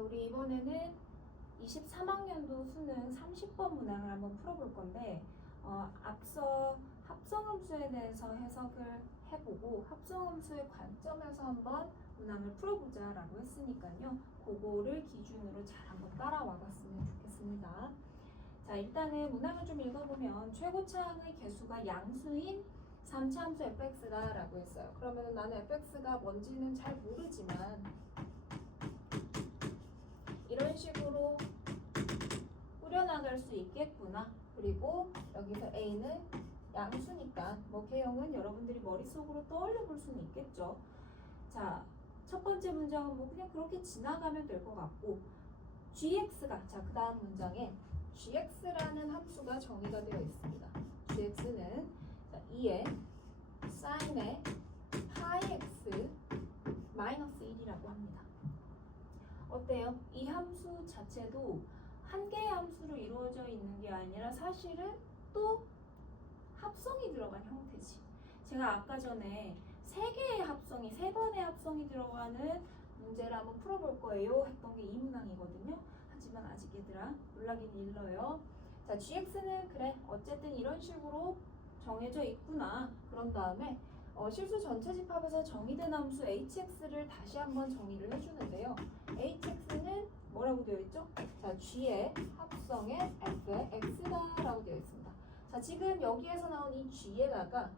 우리 이번에는 23학년도 수능 30번 문항을 한번 풀어볼 건데 앞서 합성함수에 대해서 해석을 해보고 합성함수의 관점에서 한번 문항을 풀어보자 라고 했으니까요. 그거를 기준으로 잘 한번 따라와 봤으면 좋겠습니다. 자, 일단은 문항을 좀 읽어보면 최고차항의 개수가 양수인 3차 함수 fx다 라고 했어요. 그러면 나는 fx가 뭔지는 잘 모르지만 이런 식으로 꾸려나갈 수 있겠구나. 그리고 여기서 a는 양수니까 뭐 개형은 여러분들이 머릿속으로 떠올려 볼 수는 있겠죠. 자, 첫 번째 문장은 뭐 그냥 그렇게 지나가면 될 것 같고 gx가 그 다음 문장에 gx라는 함수가 정의가 되어 있습니다. gx는 2의 sin의 파이 x 마이너스 1이라고 합니다. 어때요? 이 함수 자체도 한 개의 함수로 이루어져 있는 게 아니라 사실은 또 합성이 들어간 형태지. 제가 아까 전에 세 개의 합성이, 세 번의 합성이 들어가는 문제를 한번 풀어볼 거예요 했던 게 이 문항이거든요. 하지만 아직 얘들아 놀라긴 일러요. 자, gx는 그래 어쨌든 이런 식으로 정해져 있구나. 그런 다음에 실수 전체 집합에서 정의된 함수 hx를 다시 한번 정의를 해주는데요. hx는 뭐라고 되어 있죠? 자, g의 합성의 f의 x다 라고 되어 있습니다. 자, 지금 여기에서 나온 이 g에다가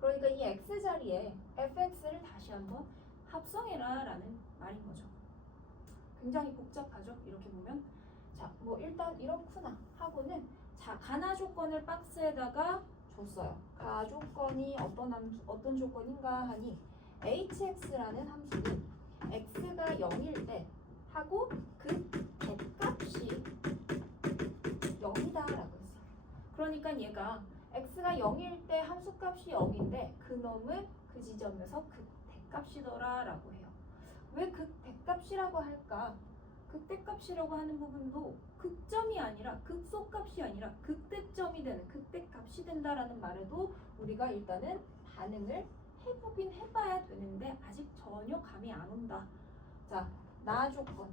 그러니까 이 x 자리에 fx를 다시 한번 합성해라 라는 말인 거죠. 굉장히 복잡하죠? 이렇게 보면. 자, 뭐 일단 이렇구나 하고는 자, 가나 조건을 박스에다가 줬어요. 가 조건이 어떤 조건인가 하니 hx라는 함수는 x가 0일 때 하고 그 대값이 0이다 라고 했어요. 그러니까 얘가 x가 0일 때 함수값이 0인데 그놈은 그 지점에서 극대값이더라 라고 해요. 왜 극대값이라고 할까? 극대값이라고 하는 부분도 극점이 아니라 극소값이 아니라 극대점이 되는 극대값이 된다라는 말에도 우리가 일단은 반응을 해보긴 해봐야 되는데 아직 전혀 감이 안 온다. 자, 나 조건.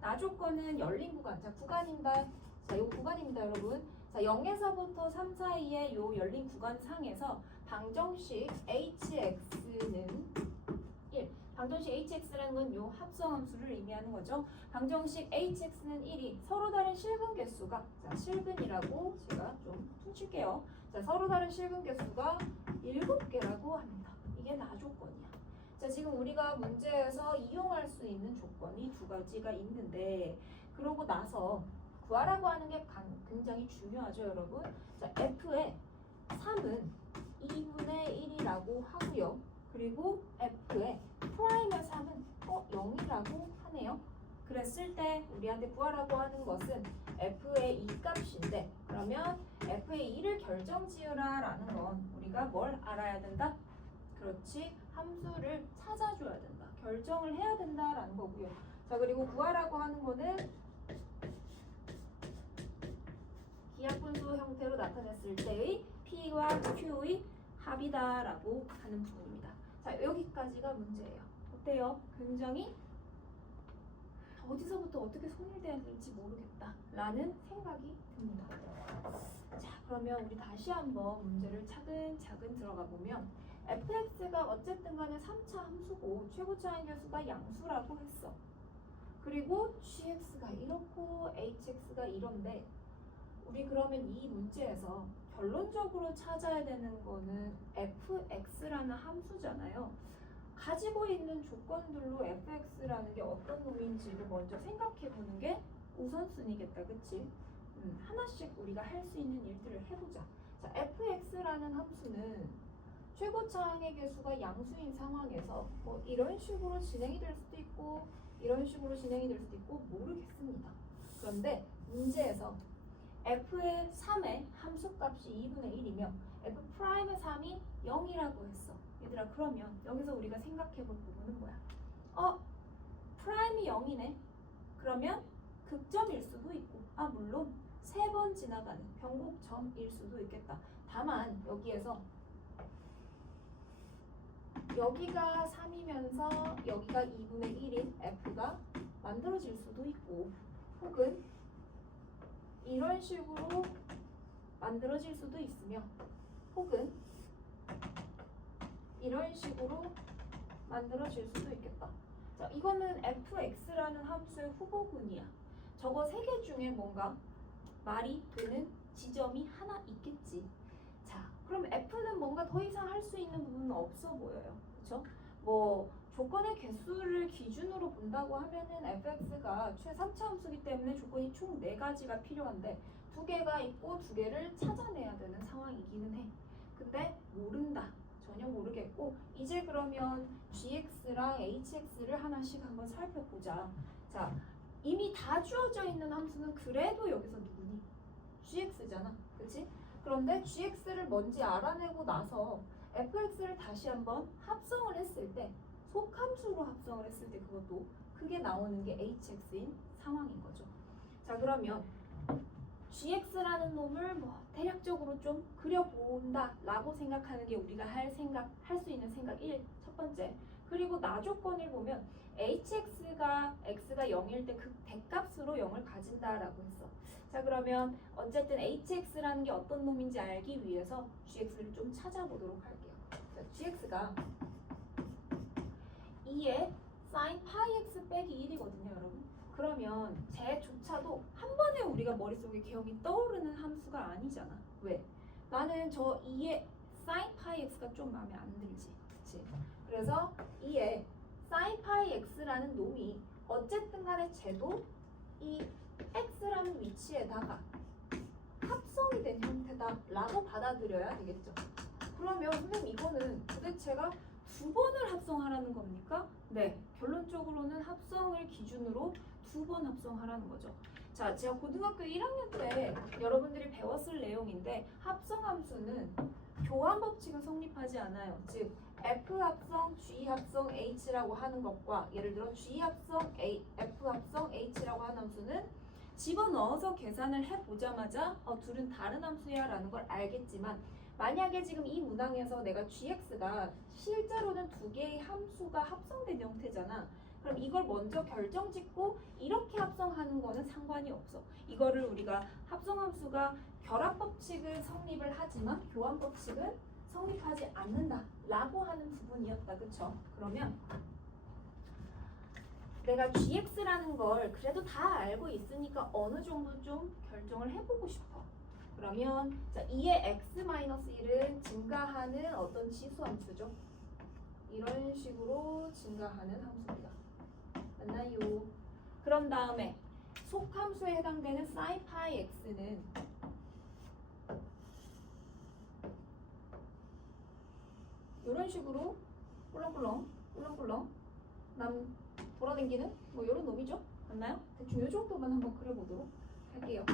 나 조건은 열린 구간. 자, 구간입니다. 자, 요 구간입니다, 여러분. 자, 0에서부터 3 사이의 요 열린 구간 상에서 방정식 hx는 1. 방정식 hx라는 건 요 합성함수를 의미하는 거죠. 방정식 hx는 1이 서로 다른 실근 개수가 자, 실근이라고 제가 좀 퉁칠게요. 자, 서로 다른 실근 개수가 7개라고 합니다. 이게 나 조건이야. 자, 지금 우리가 문제에서 이용할 수 있는 조건이 두 가지가 있는데 그러고 나서 구하라고 하는 게 굉장히 중요하죠, 여러분. 자, f의 3은 2분의 1이라고 하고요. 그리고 f의 프라임의 3은 0이라고 하네요. 그랬을 때 우리한테 구하라고 하는 것은 f의 2 값인데 그러면 f의 2를 결정 지으라 라는 건 우리가 뭘 알아야 된다? 그렇지, 함수를 찾아줘야 된다. 결정을 해야 된다라는 거고요. 자, 그리고 구하라고 하는 거는 기하분수 형태로 나타냈을 때의 P와 Q의 합이다라고 하는 부분입니다. 자, 여기까지가 문제예요. 어때요? 굉장히 어디서부터 어떻게 손일돼야 될지 모르겠다 라는 생각이 듭니다. 자, 그러면 우리 다시 한번 문제를 차근차근 들어가 보면 fx가 어쨌든 간에 3차 함수고 최고차항 개수가 양수라고 했어. 그리고 gx가 이렇고 hx가 이런데 우리 그러면 이 문제에서 결론적으로 찾아야 되는 거는 fx라는 함수잖아요. 가지고 있는 조건들로 fx라는 게 어떤 놈인지를 먼저 생각해 보는 게 우선순위겠다. 그치? 하나씩 우리가 할 수 있는 일들을 해보자. 자, fx라는 함수는 최고차항의 개수가 양수인 상황에서 뭐 이런 식으로 진행이 될 수도 있고 이런 식으로 진행이 될 수도 있고 모르겠습니다. 그런데 문제에서 f의 3의 함수값이 2분의 1이며 f'의 3이 0이라고 했어. 얘들아, 그러면 여기서 우리가 생각해 볼 부분은 뭐야? 프라임이 0이네. 그러면 극점일 수도 있고 물론 3번 지나가는 변곡점일 수도 있겠다. 다만 여기에서 여기가 3이면서 여기가 2분의 1인 f가 만들어 만들어질 수도 있고 혹은 이런 식으로 만들어질 수도 있으며 혹은 이런 식으로 만들어질 수도 있겠다. 자, 이거는 fx라는 함수의 후보군이야. 저거 세 개 중에 뭔가 말이 되는 지점이 하나 있겠지. 자, 그럼 f는 뭔가 더 이상 할 수 있는 부분은 없어 보여요. 그렇죠? 뭐 조건의 개수를 기준으로 본다고 하면은 fx가 최 3차 함수이기 때문에 조건이 총 4가지가 필요한데 2개가 있고 2개를 찾아내야 되는 상황이기는 해. 근데 모른다. 전혀 모르겠고 이제 그러면 gx랑 hx를 하나씩 한번 살펴보자. 자, 이미 다 주어져 있는 함수는 그래도 여기서 누구니? gx잖아. 그치? 그런데 gx를 뭔지 알아내고 나서 fx를 다시 한번 합성을 했을 때 속함수로 합성을 했을 때 그것도 크게 나오는 게 hx인 상황인 거죠. 자, 그러면 gx라는 놈을 뭐 대략적으로 좀 그려본다 라고 생각하는 게 우리가 할 수 있는 생각 1, 첫 번째. 그리고 나조건을 보면 hx가 x가 0일 때 그 대값으로 0을 가진다라고 했어. 자, 그러면 어쨌든 hx라는 게 어떤 놈인지 알기 위해서 gx를 좀 찾아보도록 할게요. 자, gx가 2에 sin 파이 x 빼기 1이거든요, 여러분. 그러면 쟤조차도 한 번에 우리가 머릿속에 기억이 떠오르는 함수가 아니잖아. 왜? 나는 저 2의 sin 파이 x가 좀 마음에 안 들지. 그치? 그래서 2의 sin 파이 x라는 놈이 어쨌든 간에 쟤도 이 x라는 위치에다가 합성이 된 형태다 라고 받아들여야 되겠죠. 그러면 선생님 이거는 도대체가 2번을 합성하라는 겁니까? 네, 결론적으로는 합성을 기준으로 2번 합성하라는 거죠. 자, 제가 고등학교 1학년 때 여러분들이 배웠을 내용인데 합성함수는 교환 법칙은 성립하지 않아요. 즉 F 합성, G 합성, H라고 하는 것과 예를 들어 G 합성, F 합성, H라고 하는 함수는 집어넣어서 계산을 해보자마자 둘은 다른 함수야 라는 걸 알겠지만 만약에 지금 이 문항에서 내가 gx가 실제로는 2개의 함수가 합성된 형태잖아. 그럼 이걸 먼저 결정짓고 이렇게 합성하는 거는 상관이 없어. 이거를 우리가 합성함수가 결합법칙은 성립을 하지만 교환법칙은 성립하지 않는다 라고 하는 부분이었다. 그쵸? 그러면 내가 gx라는 걸 그래도 다 알고 있으니까 어느 정도 좀 결정을 해보고 싶어. 그러면 자, 2의 x-1은 증가하는 어떤 지수함수죠. 이런 식으로 증가하는 함수입니다. 맞나요? 그런 다음에 속함수에 해당되는 sin 파이 x는 이런 식으로 꿀렁꿀렁 돌아다니는 뭐 이런 놈이죠. 맞나요? 대충 이 정도만 한번 그려보도록 할게요.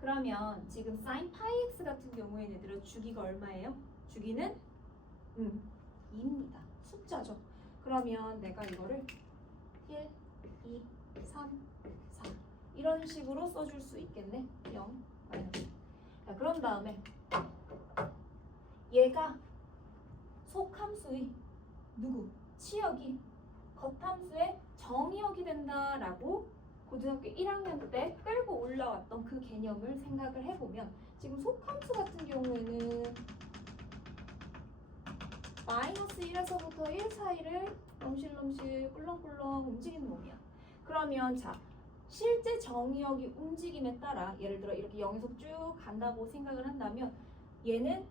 그러면 지금 sin 파이 x 같은 경우에는 얘들아 주기가 얼마예요? 주기는 2입니다. 숫자죠. 그러면 내가 이거를 1, 2, 3, 4 이런 식으로 써줄 수 있겠네. 0, 마이너스. 자, 그런 다음에 얘가 속함수의 누구? 치역이 겉함수의 정의역이 된다라고 고등학교 1학년 때 끌고 올라왔던 그 개념을 생각을 해보면 지금 속함수 같은 경우에는 마이너스 1에서부터 1 사이를 넘실넘실 꿀렁꿀렁 움직이는 놈이야. 그러면 자, 실제 정의역이 움직임에 따라 예를 들어 이렇게 0에서 쭉 간다고 생각을 한다면 얘는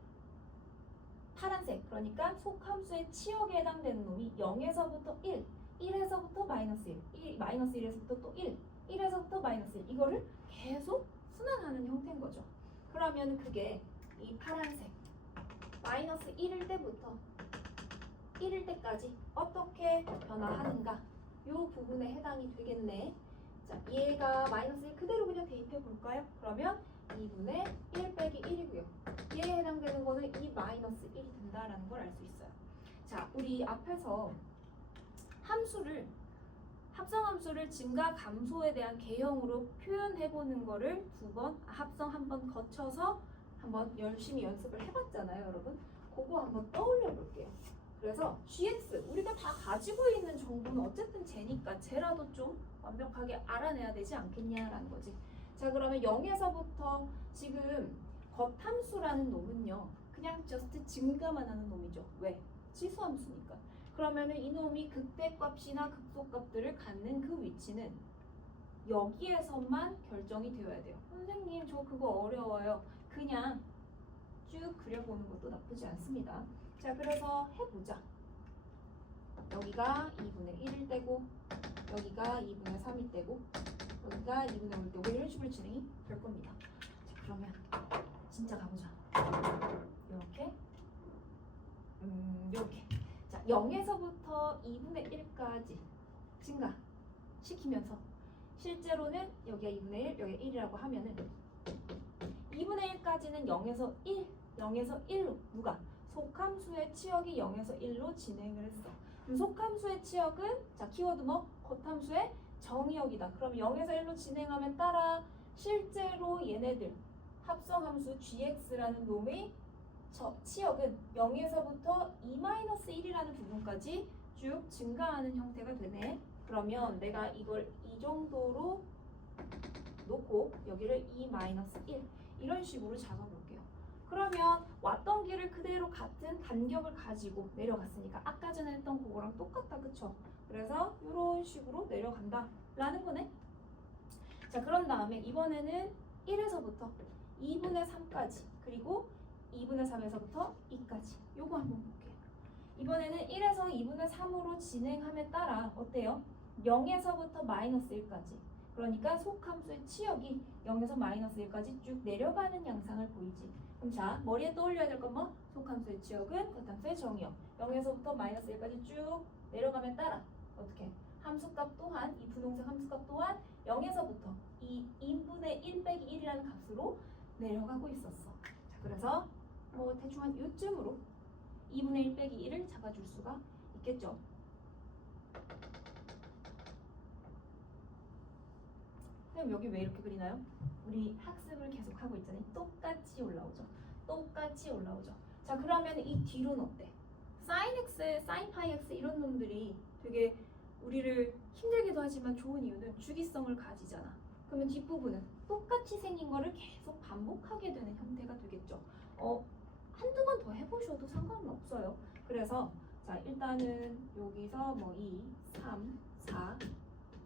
파란색, 그러니까 속함수의 치역에 해당되는 놈이 0에서부터 1, 1에서부터 마이너스 1, 마이너스 1에서부터 또 1, 1에서부터 마이너스 1 이거를 계속 순환하는 형태인 거죠. 그러면 그게 이 파란색 마이너스 1일 때부터 1일 때까지 어떻게 변화하는가 이 부분에 해당이 되겠네. 자, 얘가 마이너스 1 그대로 그냥 대입해 볼까요? 그러면 2분의 1 빼기 1이고요. 얘에 해당되는 거는 2 마이너스 1이 된다라는 걸 알 수 있어요. 자, 우리 앞에서 함수를 합성함수를 증가 감소에 대한 개형으로 표현해보는 거를 2번 합성 한번 거쳐서 한번 열심히 연습을 해봤잖아요, 여러분. 그거 한번 떠올려 볼게요. 그래서 gx 우리가 다 가지고 있는 정보는 어쨌든 쟤니까 쟤라도 좀 완벽하게 알아내야 되지 않겠냐라는 거지. 자, 그러면 0에서부터 지금 겉함수라는 놈은요 그냥 저스트 증가만 하는 놈이죠. 왜? 치수함수니까. 그러면은 이 놈이 극대값이나 극소값들을 갖는 그 위치는 여기에서만 결정이 되어야 돼요. 선생님 저 그거 어려워요. 그냥 쭉 그려보는 것도 나쁘지 않습니다. 자, 그래서 해보자. 여기가 2분의 1일 때고 여기가 2분의 3일 때고 여기가 2분의 5일 때고 이런 식으로 진행이 될 겁니다. 자, 그러면 진짜 가보자. 이렇게 이렇게. 자, 0에서부터 2분의 1까지 증가시키면서 실제로는 여기가 2분의 1, 여기가 1이라고 하면은 2분의 1까지는 0에서 1, 0에서 1로 누가? 속함수의 치역이 0에서 1로 진행을 했어. 그럼 속함수의 치역은 자 키워드 뭐? 겉함수의 정의역이다. 그럼 0에서 1로 진행하면 따라 실제로 얘네들 합성함수 gx라는 놈의 치역은 0에서부터 2-1이라는 부분까지 쭉 증가하는 형태가 되네. 그러면 내가 이걸 이 정도로 놓고 여기를 2-1 이런 식으로 잡아볼게요. 그러면 왔던 길을 그대로 같은 간격을 가지고 내려갔으니까 아까 전에 했던 그거랑 똑같다, 그쵸? 그래서 이런 식으로 내려간다 라는 거네. 자, 그런 다음에 이번에는 1에서부터 2분의 3까지 그리고 2분의 3에서부터 2까지 요거 한번 볼게요. 이번에는 1에서 2분의 3으로 진행함에 따라 어때요? 0에서부터 마이너스 1까지 그러니까 속함수의 치역이 0에서 마이너스 1까지 쭉 내려가는 양상을 보이지. 그럼 자, 머리에 떠올려야 될 건 뭐? 속함수의 치역은 겉함수의 정의역 0에서부터 마이너스 1까지 쭉 내려가면 따라 어떻게? 함수값 또한 이 분홍색 함수값 또한 0에서부터 이 2분의 1 빼기 1이라는 값으로 내려가고 있었어. 자, 그래서 뭐 대충 한 요쯤으로 2분의 1 빼기 1을 잡아줄 수가 있겠죠. 그럼 여기 왜 이렇게 그리나요? 우리 학습을 계속 하고 있잖아요. 똑같이 올라오죠. 똑같이 올라오죠. 자, 그러면 이 뒤로는 어때? sin x, sin pi x 이런 놈들이 되게 우리를 힘들게도 하지만 좋은 이유는 주기성을 가지잖아. 그러면 뒷부분은 똑같이 생긴 거를 계속 반복하게 되는 형태가 되겠죠. 한두 번 더 해보셔도 상관은 없어요. 그래서 자, 일단은 여기서 뭐 2, 3, 4,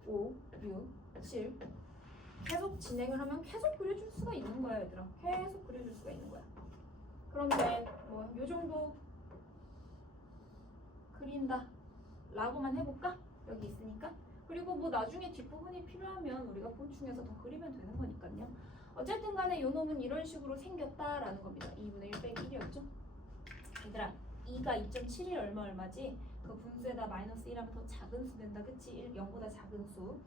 5, 6, 7 계속 진행을 하면 계속 그려줄 수가 있는 거야, 얘들아. 계속 그려줄 수가 있는 거야. 그런데 뭐 요 정도 그린다 라고만 해볼까? 여기 있으니까. 그리고 뭐 나중에 뒷부분이 필요하면 우리가 보충해서 더 그리면 되는 거니까요. 어쨌든 간에 요 놈은 이런 식으로 생겼다라는 겁니다. 2분의 1 빼기 1이었죠. 얘들아, 2가 2.7이 얼마지? 그 분수에다 마이너스 1하면 더 작은 수 된다. 그치? 0보다 작은 수.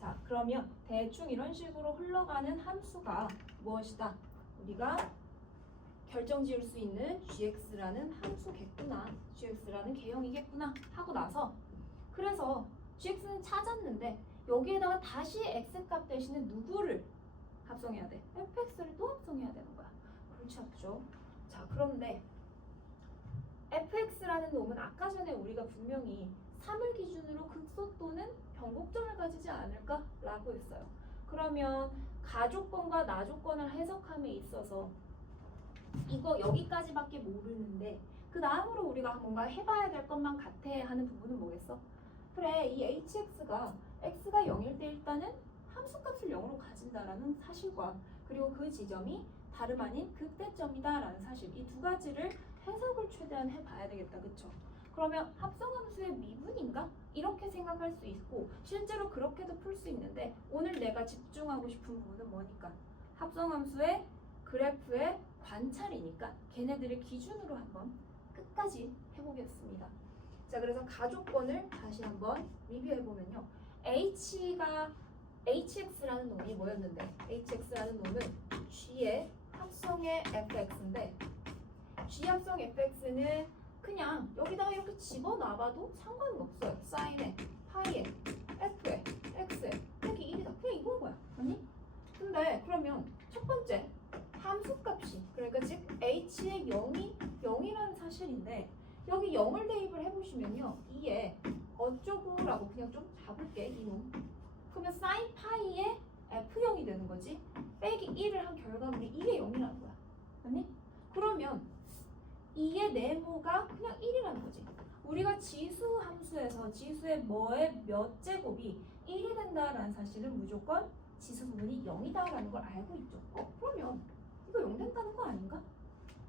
자, 그러면 대충 이런 식으로 흘러가는 함수가 무엇이다? 우리가 결정 지을 수 있는 gx라는 함수겠구나. gx라는 개형이겠구나 하고 나서 그래서 gx는 찾았는데 여기에다가 다시 x값 대신에 누구를 합성해야 돼? fx를 또 합성해야 되는 거야. 그렇지 않죠? 자, 그런데 fx라는 놈은 아까 전에 우리가 분명히 3을 기준으로 극소 또는 변곡점을 가지지 않을까라고 했어요. 그러면 가조건과 나조건을 해석함에 있어서 이거 여기까지밖에 모르는데 그 다음으로 우리가 뭔가 해봐야 될 것만 같아 하는 부분은 뭐겠어? 그래, 이 hx가 x가 0일 때 일단은 함수값을 0으로 가진다라는 사실과 그리고 그 지점이 다름 아닌 극대점이다라는 사실 이 두 가지를 해석을 최대한 해봐야 되겠다. 그쵸? 그러면 합성함수의 미분인가? 이렇게 생각할 수 있고 실제로 그렇게도 풀 수 있는데 오늘 내가 집중하고 싶은 부분은 뭐니까? 합성함수의 그래프의 관찰이니까 걔네들을 기준으로 한번 끝까지 해보겠습니다. 자, 그래서 가조건을 다시 한번 리뷰해보면요. hx라는 놈이 뭐였는데 hx라는 놈은 g의 합성의 fx인데 g 합성 fx는 그냥 여기다가 이렇게 집어넣어봐도 상관은 없어요. sin에, 파이에, f에, x에 여기 1이다. 그냥 이건 거야. 아니? 근데 그러면 첫 번째 함수값이 그러니까 즉 h의 0이 0이라는 사실인데 여기 0을 대입을 해보시면요. 2에 어쩌고라고 그냥 좀 잡을게, 이놈. 그러면 sin 파이의 F0이 되는 거지. 빼기 1을 한 결과물이 이게 0이라는 거야. 아니? 그러면 2의 네모가 그냥 1이라는 거지. 우리가 지수 함수에서 지수의 뭐의 몇 제곱이 1이 된다라는 사실은 무조건 지수 부분이 0이다라는 걸 알고 있죠. 그러면 이거 0 된다는 거 아닌가?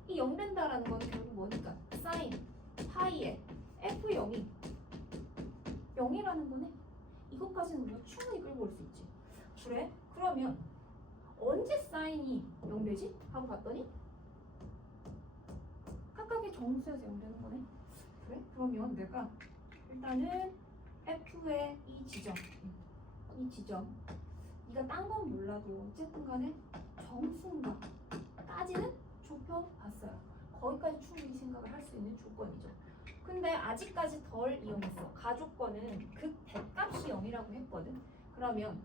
이 0 된다라는 건 결국 뭐니까? sin 파이의 F0이 0이라는 거네. 이것까지는 우리가 충분히 끌고 올 수 있지. 그래? 그러면 언제 사인이 0 되지? 하고 봤더니 각각의 정수에서 0 되는 거네. 그래? 그러면 내가 일단은 F의 이 지점 네가 딴 건 몰라도 어쨌든 간에 정수인가까지는 좁혀봤어요. 거기까지 충분히 생각을 할 수 있는 조건이죠. 근데 아직까지 덜 이용했어. 가족권은 극 대값이 0이라고 했거든. 그러면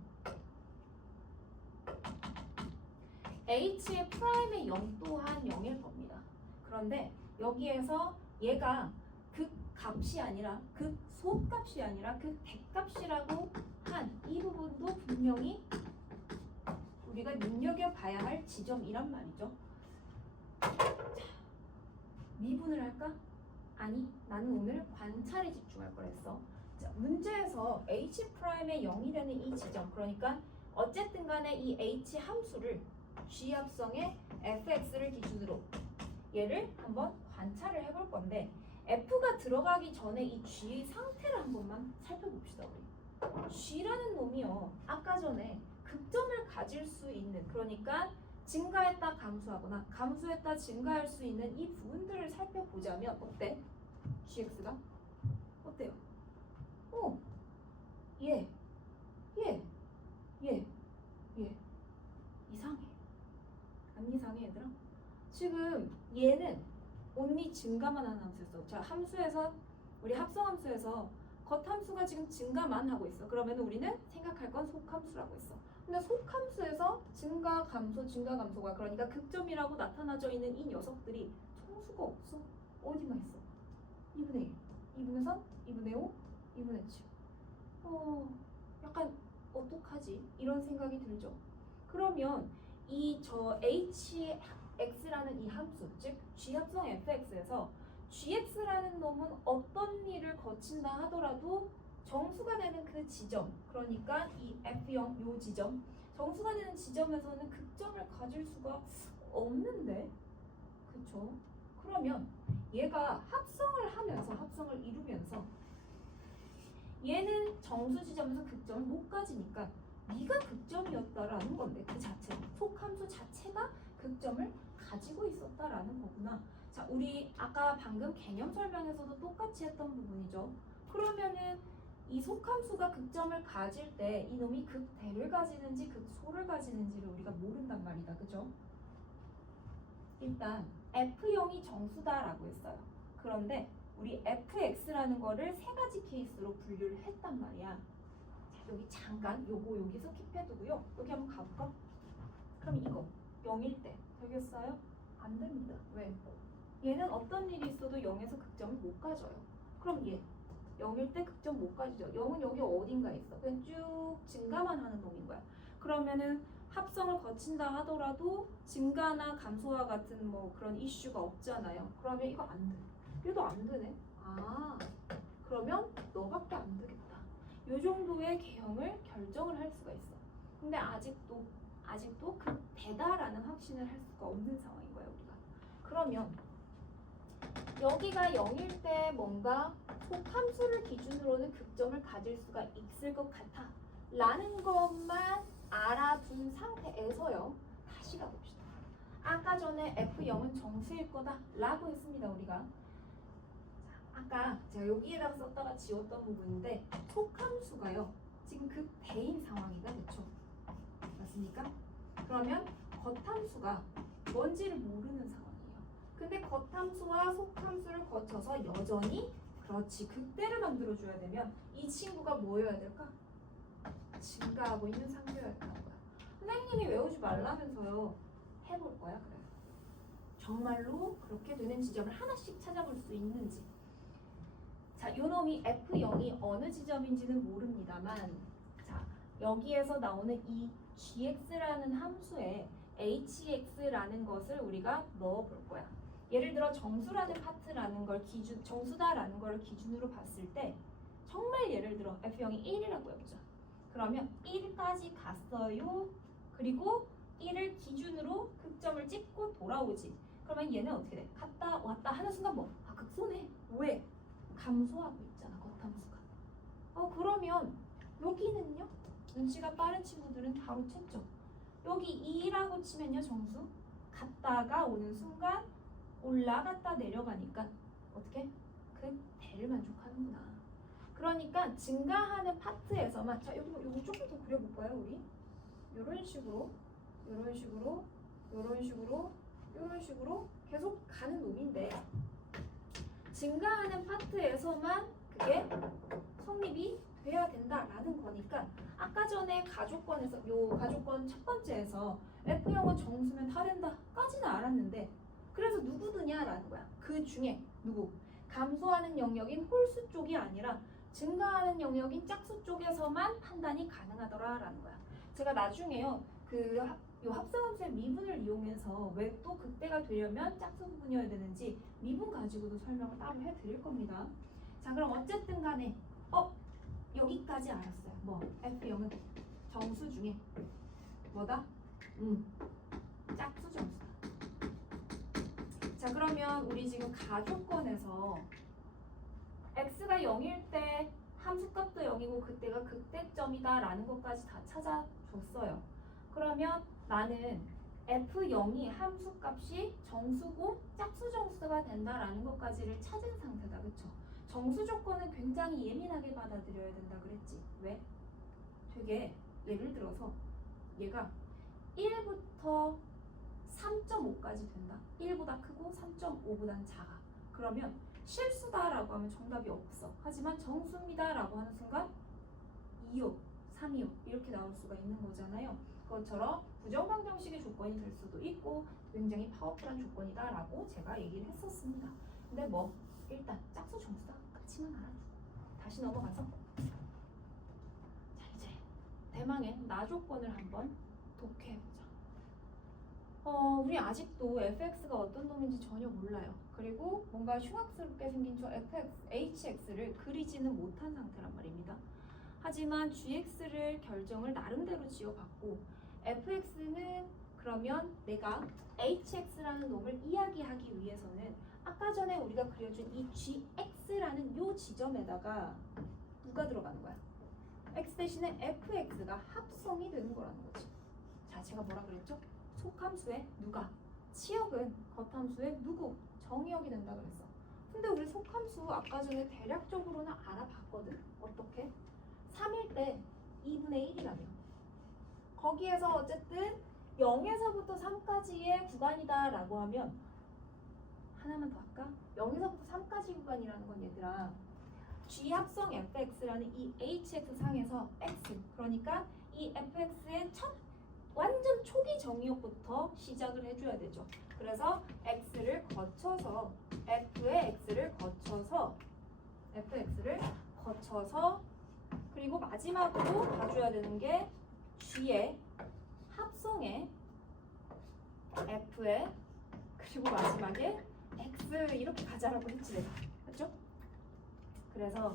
h의 프라임의 0 또한 0일 겁니다. 그런데 여기에서 얘가 극값이 아니라 극소값이 아니라 극대값이라고 한 이 부분도 분명히 우리가 눈여겨봐야 할 지점이란 말이죠. 자, 미분을 할까? 아니, 나는 오늘 관찰에 집중할 거랬어. 자, 문제에서 h'의 0이 되는 이 지점, 그러니까 어쨌든 간에 이 h 함수를 g합성의 fx를 기준으로 얘를 한번 관찰을 해볼 건데 f가 들어가기 전에 이 g의 상태를 한 번만 살펴봅시다. 우리 g라는 놈이요, 아까 전에 극점을 가질 수 있는, 그러니까 증가했다 감소하거나 감소했다 증가할 수 있는 이 부분들을 살펴보자면 어때? gx가 어때요? 얘 이상해. 안 이상해 얘들아? 지금 얘는 only 증가만 하는 함수였어. 자, 함수에서 우리 합성함수에서 겉함수가 지금 증가만 하고 있어. 그러면 우리는 생각할 건 속함수라고 했어. 근데 속함수에서 증가 감소가 그러니까 극점이라고 나타나져 있는 이 녀석들이 총수가 없어. 어디만 있어? 2분의 1, 2분의 3, 2분의 5, 2분의 7. 약간 어떡하지? 이런 생각이 들죠. 그러면 이 저 hx라는 이 함수, 즉 g합성 fx에서 gx라는 놈은 어떤 일을 거친다 하더라도 정수가 되는 그 지점, 그러니까 이 f0 요 지점, 정수가 되는 지점에서는 극점을 가질 수가 없는데, 그쵸? 그러면 얘가 합성을 이루면서 얘는 정수 지점에서 극점을 못 가지니까 네가 극점이었다라는 건데, 그 자체 속함수 자체가 극점을 가지고 있었다라는 거구나. 자, 우리 아까 방금 개념 설명에서도 똑같이 했던 부분이죠. 그러면은 이 속함수가 극점을 가질 때 이놈이 극대를 가지는지 극소를 가지는지를 우리가 모른단 말이다. 그죠? 일단 F0이 정수다라고 했어요. 그런데 우리 fx라는 거를 세 가지 케이스로 분류를 했단 말이야. 자, 여기 잠깐 여기서 킵해두고요. 여기 한번 가볼까? 그럼 이거 0일 때 되겠어요? 안 됩니다. 왜? 얘는 어떤 일이 있어도 0에서 극점을 못 가져요. 그럼 얘 0일 때 극점 못 가지죠. 0은 여기 어딘가에 있어. 그냥 쭉 증가만 하는 놈인 거야. 그러면은 합성을 거친다 하더라도 증가나 감소와 같은 뭐 그런 이슈가 없잖아요. 그러면 이거 안 돼. 얘도 안 되네. 그러면 너밖에 안 되겠다. 요 정도의 개형을 결정을 할 수가 있어. 근데 아직도 극대다라는 확신을 할 수가 없는 상황인 거예요, 우리가. 그러면 여기가 0일 때 뭔가 속함수를 기준으로는 극점을 가질 수가 있을 것 같아 라는 것만 알아둔 상태에서요, 다시 가봅시다. 아까 전에 F0은 정수일 거다 라고 했습니다. 우리가 아까 제가 여기에다가 썼다가 지웠던 부분인데 속함수가요 지금 극대인 상황이다. 그쵸? 맞습니까? 그러면 겉함수가 뭔지를 모르는 상황이에요. 근데 겉함수와 속함수를 거쳐서 여전히 그렇지 극대를 만들어줘야 되면 이 친구가 뭐여야 될까? 증가하고 있는 상태여야 되는 거야. 선생님이 외우지 말라면서요. 해볼 거야. 그래. 정말로 그렇게 되는 지점을 하나씩 찾아볼 수 있는지. 자, 요 놈이 F0이 어느 지점인지는 모릅니다만, 자, 여기에서 나오는 이 gx라는 함수에 hx라는 것을 우리가 넣어볼 거야. 예를 들어 정수라는 파트라는 걸 정수다라는 걸 기준으로 봤을 때 정말 예를 들어 F0이 1이라고 해보자. 그러면 1까지 갔어요. 그리고 1을 기준으로 극점을 찍고 돌아오지. 그러면 얘는 어떻게 돼? 갔다 왔다 하는 순간 뭐? 아, 극소네. 왜? 감소하고 있잖아, 겉함수가. 그러면 여기는요? 눈치가 빠른 친구들은 바로 챘죠. 여기 2라고 치면요, 정수. 갔다가 오는 순간 올라갔다 내려가니까 어떻게? 그 대를 만족하는구나. 그러니까 증가하는 파트에서만, 자, 요거 조금 더 그려볼까요, 우리? 요런 식으로 계속 가는 놈인데, 증가하는 파트에서만 그게 성립이 돼야 된다라는 거니까, 아까 전에 가족권에서, 요 가족권 첫 번째에서 F0은 정수면 다 된다까지는 알았는데, 그래서 누구드냐라는 거야. 그 중에 누구? 감소하는 영역인 홀수 쪽이 아니라 증가하는 영역인 짝수 쪽에서만 판단이 가능하더라라는 거야. 제가 나중에요, 요 합성함수의 미분을 이용해서 왜 또 극대가 되려면 짝수 부분이어야 되는지 미분 가지고도 설명을 따로 해드릴 겁니다. 자, 그럼 어쨌든 간에 여기까지 알았어요. 뭐 F0은 정수 중에 뭐다? 짝수 정수다. 자, 그러면 우리 지금 가족권에서 x가 0일 때 함수값도 0이고 그때가 극대점이다 라는 것까지 다 찾아줬어요. 그러면 나는 f0이 함수값이 정수고 짝수 정수가 된다라는 것까지를 찾은 상태다. 그쵸? 정수 조건은 굉장히 예민하게 받아들여야 된다 그랬지. 왜? 되게 예를 들어서 얘가 1부터 3.5까지 된다. 1보다 크고 3.5보다는 작아. 그러면 실수다라고 하면 정답이 없어. 하지만 정수입니다라고 하는 순간 2호, 3이호 이렇게 나올 수가 있는 거잖아요. 그것처럼 부정방정식의 조건이 될 수도 있고 굉장히 파워풀한 조건이다라고 제가 얘기를 했었습니다. 근데 뭐 일단 짝수 정수다 끝이만 알아줘. 다시 넘어가서 자, 이제 대망의 나 조건을 한번 독해보자. 우리 아직도 fx가 어떤 놈인지 전혀 몰라요. 그리고 뭔가 흉악스럽게 생긴 저 hx를 그리지는 못한 상태란 말입니다. 하지만 gx를 결정을 나름대로 지어봤고, fx는 그러면 내가 hx라는 놈을 이야기하기 위해서는 아까 전에 우리가 그려준 이 gx라는 요 지점에다가 누가 들어가는 거야? x 대신에 fx가 합성이 되는 거라는 거지. 자, 제가 뭐라 그랬죠? 속함수의 누가, 치역은 겉함수의 누구, 정의역이 된다 그랬어. 근데 우리 속함수 아까 전에 대략적으로는 알아봤거든. 어떻게? 3일 때 2분의 1이라며. 거기에서 어쨌든 0에서부터 3까지의 구간이다 라고 하면 하나만 더 할까? 0에서부터 3까지 구간이라는 건 얘들아, G 합성 fx라는 이 hx 상에서 x, 그러니까 이 fx의 첫 완전 초기 정의역부터 시작을 해줘야 되죠. 그래서 x를 거쳐서 f의 x를 거쳐서 그리고 마지막으로 봐줘야 되는 게 g의 합성의 f의 그리고 마지막에 x 이렇게 가자라고 했지 내가. 맞죠? 그래서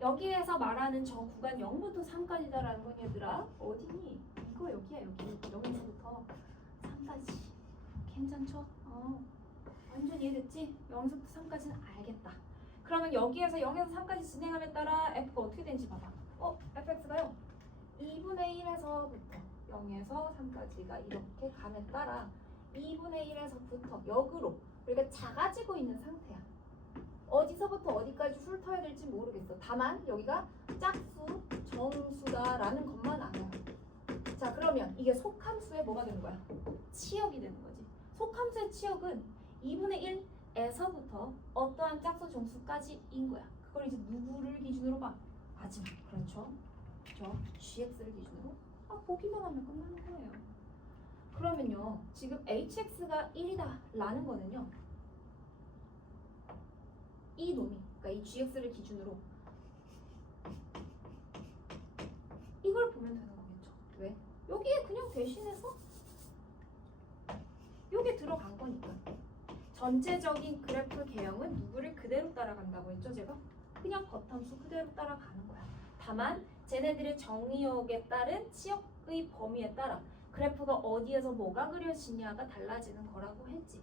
여기에서 말하는 저 구간 0부터 3까지다라는 건 얘들아 어디니? 이거 여기야. 여기 0에서부터 3까지. 괜찮죠? 완전 이해됐지? 0에서부터 3까지는 알겠다. 그러면 여기에서 0에서 3까지 진행함에 따라 f가 어떻게 되는지 봐봐. fx가요 2분의 1에서부터 0에서 3까지가 이렇게 감에 따라 2분의 1에서부터 역으로 우리가 작아지고 있는 상태야. 어디서부터 어디까지 훑어야 될지 모르겠어. 다만 여기가 짝수, 정수다라는 것만 알아요. 자, 그러면 이게 속함수의 뭐가 되는 거야? 치역이 되는 거지. 속함수의 치역은 2분의 1에서부터 어떠한 짝수 정수까지인 거야. 그걸 이제 누구를 기준으로 봐? 마지막. 그렇죠? 저 gx를 기준으로 보기만 하면 끝나는 거예요. 그러면요, 지금 hx가 1이다 라는 거는요, 이 놈이, 그러니까 이 gx를 기준으로 이걸 보면 되는 거겠죠. 왜? 여기에 그냥 대신해서 요게 들어간 거니까. 전체적인 그래프 개형은 누구를 그대로 따라간다고 했죠, 제가? 그냥 겉함수 그대로 따라가는 거야. 다만 쟤네들의 정의역에 따른 치역의 범위에 따라 그래프가 어디에서 뭐가 그려지냐가 달라지는 거라고 했지.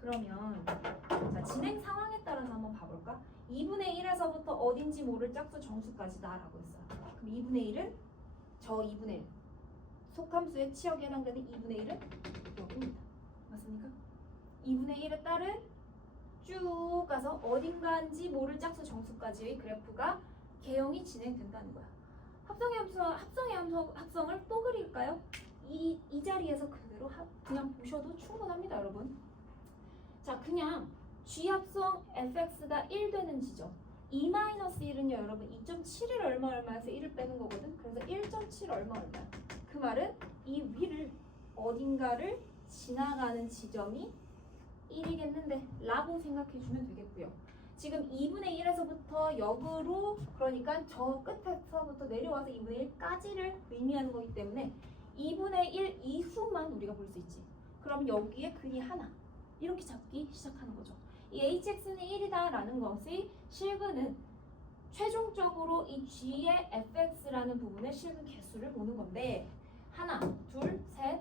그러면 자, 진행 상황에 따라서 한번 봐볼까? 2분의 1에서부터 어딘지 모를 짝수 정수까지다 라고 했어요. 그럼 2분의 1은 저 2분의 1 속함수의 치역에 해당되는 2분의 1은 여기입니다. 맞습니까? 2분의 1에 따른 쭉 가서 어딘가인지 모를 짝수 정수까지의 그래프가 개형이 진행된다는 거야. 합성을 또 그릴까요? 이 자리에서 그대로 그냥 보셔도 충분합니다, 여러분. 자, 그냥 G합성 fx가 1 되는 지점 2-1은요, 여러분 2.7을 얼마에서 1을 빼는 거거든. 그래서 1.7 얼마야? 그 말은 이 위를 어딘가를 지나가는 지점이 1이겠는데 라고 생각해주면 되겠고요. 지금 2분의 1에서부터 역으로, 그러니까 저 끝에서부터 내려와서 2분의 1까지를 의미하는 거기 때문에 2분의 1 이후만 우리가 볼 수 있지. 그럼 여기에 근이 하나 이렇게 잡기 시작하는 거죠. 이 hx는 1이다 라는 것의 실근은 최종적으로 이 g의 fx라는 부분의 실근 개수를 보는 건데 하나, 둘, 셋,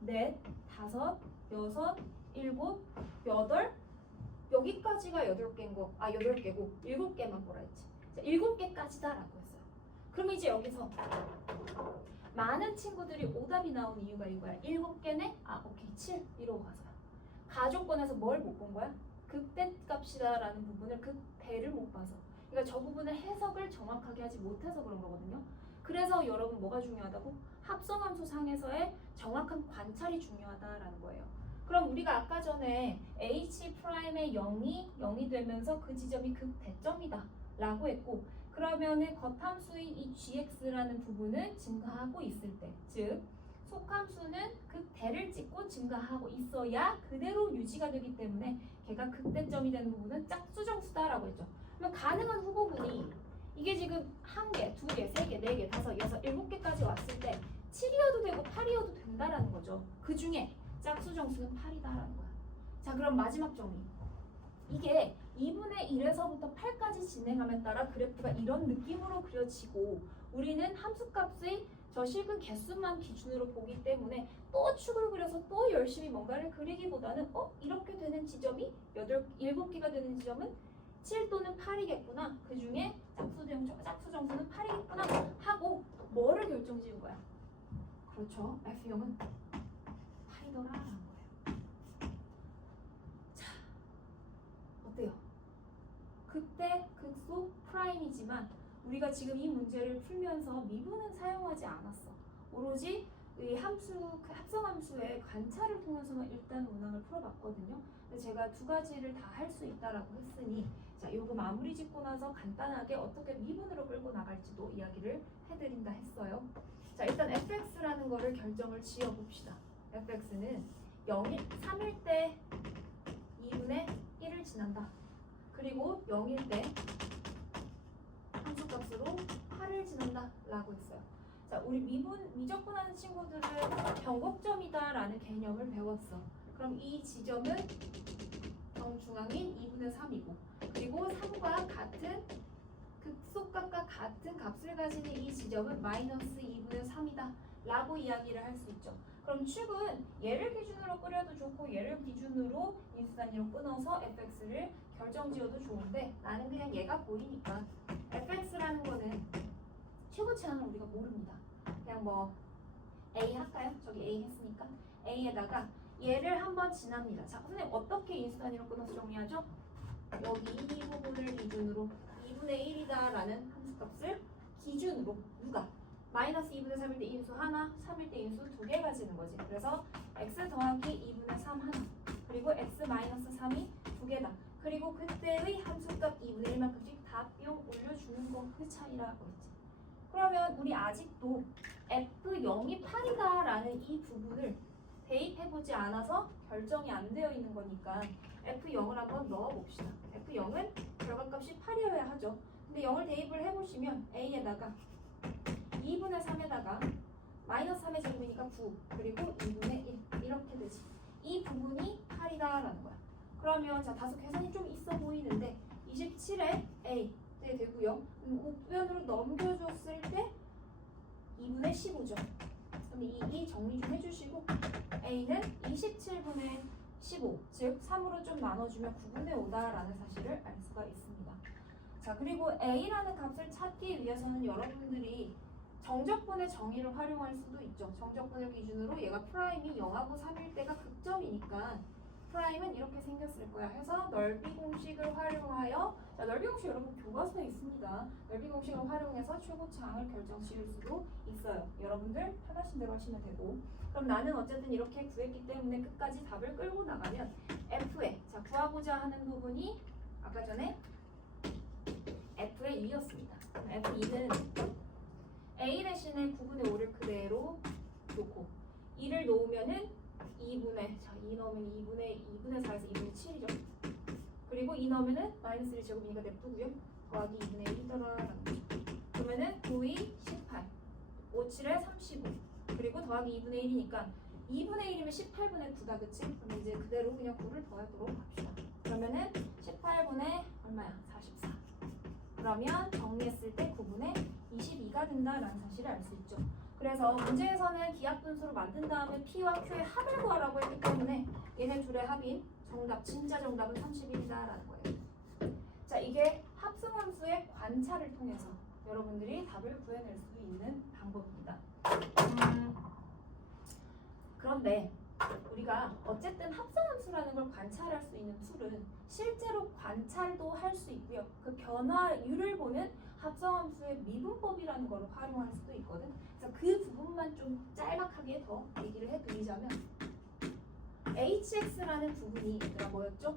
넷, 다섯, 여섯, 일곱, 여덟, 여기까지가 8개고 7개만 보라 했지. 자, 7개까지다라고 했어요. 그럼 이제 여기서 많은 친구들이 오답이 나온 이유가 이거야. 7개네? 오케이 7 이러고 가서요. 가족권에서 뭘 못 본 거야? 극대값이다라는 부분을 극대를 못 봐서. 그러니까 저 부분을 해석을 정확하게 하지 못해서 그런 거거든요. 그래서 여러분 뭐가 중요하다고? 합성함수 상에서의 정확한 관찰이 중요하다라는 거예요. 그럼 우리가 아까 전에 H'의 0이 되면서 그 지점이 극대점이다 라고 했고, 그러면은 겉함수인 이 gx라는 부분은 증가하고 있을 때, 즉 속함수는 극대를 찍고 증가하고 있어야 그대로 유지가 되기 때문에 걔가 극대점이 되는 부분은 짝수정수다라고 했죠. 그러면 가능한 후보군이 이게 지금 1개, 2개, 3개, 4개, 5, 6, 7개까지 왔을 때 7이어도 되고 8이어도 된다라는 거죠. 그 중에 짝수정수는 8이다라는 거야. 자, 그럼 마지막 정의. 이게 2분의 1에서부터 8까지 진행함에 따라 그래프가 이런 느낌으로 그려지고, 우리는 함수값의 저 실근 개수만 기준으로 보기 때문에 또 축을 그려서 또 열심히 뭔가를 그리기보다는 이렇게 되는 지점이 7개가 되는 지점은 7 또는 8이겠구나. 그 중에 짝수정수는 8이겠구나 하고 뭐를 결정지은 거야? 그렇죠. F형은 8이더라라는 거예요. 자, 어때요? 극대, 극소, 프라임이지만 우리가 지금 이 문제를 풀면서 미분은 사용하지 않았어. 오로지 이 합성함수의 관찰을 통해서만 일단 문항을 풀어봤거든요. 근데 제가 두 가지를 다 할 수 있다라고 했으니, 자, 요거 마무리 짓고 나서 간단하게 어떻게 미분으로 끌고 나갈지도 이야기를 해드린다 했어요. 자, 일단 fx라는 거를 결정을 지어봅시다. fx는 3일 때 2분의 1을 지난다. 그리고 0일 때 함수값으로 8을 지난다 라고 했어요. 자, 우리 미적분하는 친구들은 변곡점이다 라는 개념을 배웠어. 그럼 이 지점은 정중앙인 2분의 3이고, 그리고 3과 같은 극소값과 같은 값을 가지는 이 지점은 마이너스 2분의 3이다 라고 이야기를 할 수 있죠. 그럼 축은 얘를 기준으로 끓여도 좋고 얘를 기준으로 인수단위로 끊어서 fx를 결정지어도 좋은데, 나는 그냥 얘가 보이니까 fx라는 거는 최고치항을 우리가 모릅니다. 그냥 뭐 a 할까요? 저기 a 했으니까 a에다가 얘를 한번 지납니다. 자, 선생님 어떻게 인수단위로 끊어서 정리하죠? 여기 이 부분을 기준으로 2분의 1이다 라는 함수값을 기준으로 누가? 마이너스 2분의 3일 때 인수 하나, 3일 때 인수 2개 가지는 거지. 그래서 x 더하기 2분의 3 하나, 그리고 x 마이너스 3이 2개다. 그리고 그때의 함수값 2분의 1만큼씩 다 뿅 올려주는 거, 그 차이라고 했지. 그러면 우리 아직도 f0이 8이다 라는 이 부분을 대입해보지 않아서 결정이 안 되어 있는 거니까 f0을 한번 넣어봅시다. F0은 결과값이 8이어야 하죠. 근데 0을 대입을 해보시면 A에다가 2분의 3에다가 마이너스 3의 제곱이니까 9 그리고 2분의 1 이렇게 되지. 이 부분이 8이다라는 거야. 그러면 자 다소 계산이 좀 있어 보이는데 27에 A 네 되고요. 우변으로 넘겨줬을 때 2분의 15죠. 그럼 이 정리 좀 해주시고 A는 27분의 15, 즉 3으로 좀 나눠주면 9분의 5다라는 사실을 알 수가 있습니다. 자 그리고 A라는 값을 찾기 위해서는 여러분들이 정적분의 정의를 활용할 수도 있죠. 정적분을 기준으로 얘가 프라임이 0하고 3일 때가 극점이니까 프라임은 이렇게 생겼을 거야 해서 넓이 공식을 활용하여 자 넓이 공식 여러분 교과서에 있습니다. 넓이 공식을 활용해서 최고차항을 결정 지을 수도 있어요. 여러분들 편하신 대로 하시면 되고 그럼 나는 어쨌든 이렇게 구했기 때문에 끝까지 답을 끌고 나가면 F에 자 구하고자 하는 부분이 아까 전에 F의 2였습니다. F2는 A 대신에 9분의 5를 그대로 놓고 2를 놓으면은 2분의 자 2 넣으면 2분의 4에서 2분의 7이죠. 그리고 2 넣으면은 마이너스 1 제곱이니까 냅두고요. 더하기 2분의 1이더라라는 거죠. 그러면은 9, 2, 18 5, 7에 35 그리고 더하기 2분의 1이니까 2분의 1이면 18분의 9다 그치? 그럼 이제 그대로 그냥 9를 더하도록 합시다. 그러면은 18분의 얼마야? 44 그러면 정리했을 때 9분의 22가 된다라는 사실을 알 수 있죠. 그래서 문제에서는 기하 분수를 만든 다음에 P와 Q의 합을 구하라고 했기 때문에 얘네 둘의 합인 정답, 진짜 정답은 31이다라는 거예요. 자 이게 합성함수의 관찰을 통해서 여러분들이 답을 구해낼 수 있는 방법입니다. 그런데 우리가 어쨌든 합성함수라는 걸 관찰할 수 있는 툴은 실제로 관찰도 할 수 있고요. 그 변화율을 보는 합성함수의 미분법이라는 걸 활용할 수도 있거든. 그래서 그 부분만 좀 짤막하게 더 얘기를 해드리자면 hx라는 부분이 얘들아 뭐였죠?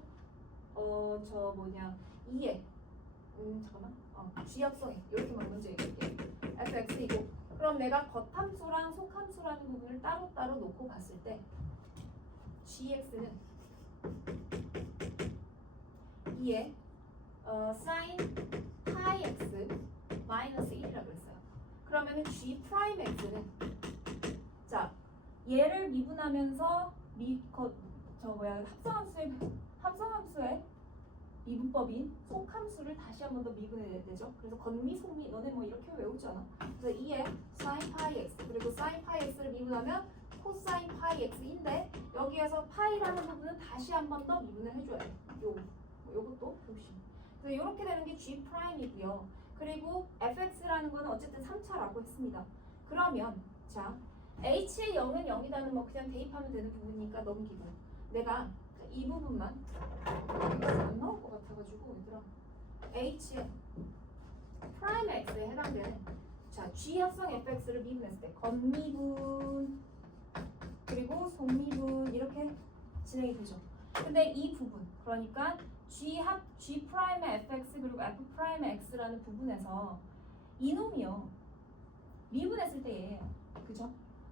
저 뭐냐 2에 잠깐만 g합성에 이렇게만 먼저 얘기할게. fx이고 그럼 내가 겉함수랑 속함수라는 부분을 따로따로 놓고 봤을 때 gx는 2에 sin 파이 x 마이너스 1이라고 그랬어요. 그러면 g 프라임 x는 자 얘를 미분하면서 합성함수의 미분법인 속함수를 다시 한 번 더 미분해야 되죠. 그래서 건미, 속미 너네 뭐 이렇게 외우잖아. 그래서 2에 sin 파이 x 그리고 sin 파이 x를 미분하면 코사인 파이 x인데 여기에서 파이라는 부분은 다시 한 번 더 미분을 해줘야 돼. 요것도 조심. 그래서 이렇게 되는 게 g 프라임이고요. 그리고 fx라는 거는 어쨌든 3차라고 했습니다. 그러면 자 h의 0은 0이다는 뭐 그냥 대입하면 되는 부분이니까 넘기고 내가 이 부분만 여기까지 안 나올 것 같아가지고 얘들아 h의 프라임 x에 해당되는 자 g 합성 fx를 미분했을 때 건미분 그리고 속미분 이렇게 진행이 되죠. 근데 이 부분 그러니까 g 프라임의 fx 그리고 f 프라임의 x라는 부분에서 이놈이요 미분했을 때 얘예요. 그죠?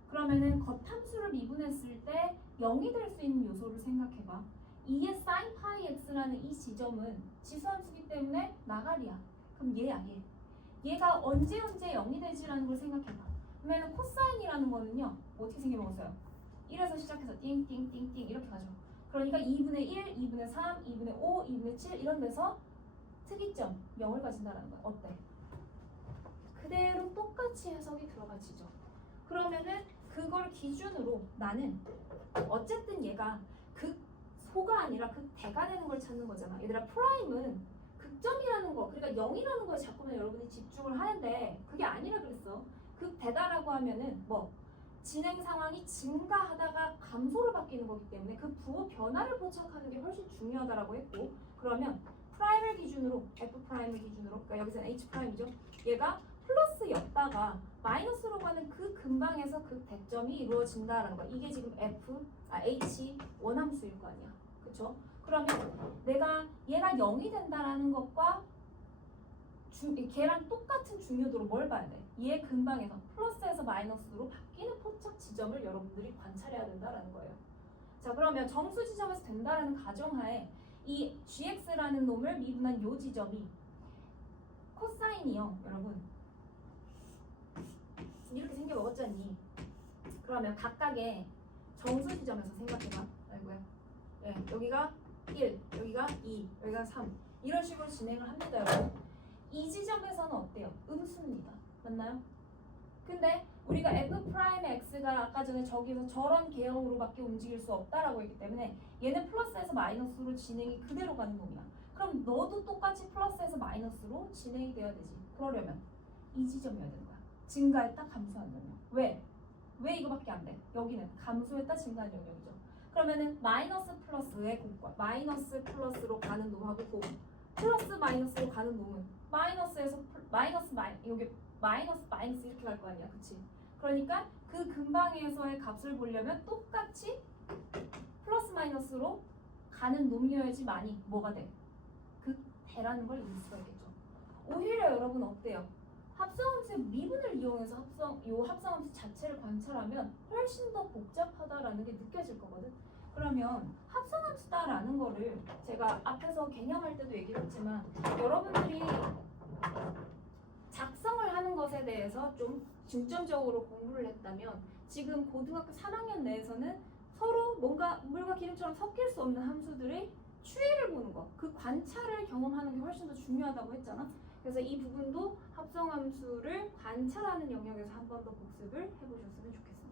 그러면은 겉함수를 미분했을 때 0이 될 수 있는 요소를 생각해봐. 2의 sin 파이 x라는 이 지점은 지수함수기 때문에 나가리야. 그럼 얘야 얘. 얘가 언제 0이 되지라는 걸 생각해봐. 그러면은 코사인이라는 거는요 어떻게 생겨먹었어요? 1에서 시작해서 띵띵띵띵 이렇게 가죠. 그러니까 2분의 1, 2분의 3, 2분의 5, 2분의 7 이런 데서 특이점 0을 가진다는 거야. 어때? 그대로 똑같이 해석이 들어가지죠. 그러면은 그걸 기준으로 나는 어쨌든 얘가 극소가 아니라 극대가 되는 걸 찾는 거잖아. 얘들아 프라임은 극점이라는 거 그러니까 0이라는 거에 자꾸만 여러분이 집중을 하는데 그게 아니라 그랬어. 극대다라고 하면은 뭐 진행 상황이 증가하다가 감소로 바뀌는 거기 때문에 그 부호 변화를 포착하는 게 훨씬 중요하다라고 했고 그러면 프라임을 기준으로 F 프라임을 기준으로 그러니까 여기서는 H 프라임이죠. 얘가 플러스였다가 마이너스로 가는 그 근방에서 그 대점이 이루어진다라는 거야. 이게 지금 H 원함수일 거 아니야. 그쵸? 그러면 내가 얘가 0이 된다라는 것과 걔랑 똑같은 중요도로 뭘 봐야 돼? 얘 근방에서 플러스에서 마이너스로 바뀌는 포착 지점을 여러분들이 관찰해야 된다라는 거예요. 자 그러면 정수 지점에서 된다라는 가정하에 이 gx라는 놈을 미분한 요 지점이 코사인이요, 여러분. 이렇게 생겨 먹었잖니. 그러면 각각의 정수 지점에서 생각해봐. 아이고야. 네, 여기가 1, 여기가 2, 여기가 3. 이런 식으로 진행을 합니다, 여러분. 이 지점에서는 어때요? 음수입니다. 맞나요? 근데 우리가 f'x가 아까 전에 저기서 저런 개형으로밖에 움직일 수 없다라고 했기 때문에 얘는 플러스에서 마이너스로 진행이 그대로 가는 놈이야. 그럼 너도 똑같이 플러스에서 마이너스로 진행이 돼야 되지. 그러려면 이 지점이어야 되는 거야. 증가했다, 감소한 영역. 왜? 왜 이거밖에 안 돼? 여기는 감소했다, 증가한 영역이죠. 그러면은 마이너스 플러스의 곱과 마이너스 플러스로 가는 놈하고 플러스 마이너스로 가는 놈은 마이너스에서 여기 마이너스 이렇게 갈 거 아니야, 그치? 그러니까 그 근방에서의 값을 보려면 똑같이 플러스 마이너스로 가는 놈이어야지만이 뭐가 돼? 극대라는 걸 이룰 수가 있겠죠. 오히려 여러분 어때요? 합성함수의 미분을 이용해서 합성함수 자체를 관찰하면 훨씬 더 복잡하다라는 게 느껴질 거거든. 그러면 합성함수다라는 거를 제가 앞에서 개념할 때도 얘기를 했지만 여러분들이 작성을 하는 것에 대해서 좀 중점적으로 공부를 했다면 지금 고등학교 3학년 내에서는 서로 뭔가 물과 기름처럼 섞일 수 없는 함수들의 추이를 보는 거, 그 관찰을 경험하는 게 훨씬 더 중요하다고 했잖아. 그래서 이 부분도 합성함수를 관찰하는 영역에서 한 번 더 복습을 해보셨으면 좋겠습니다.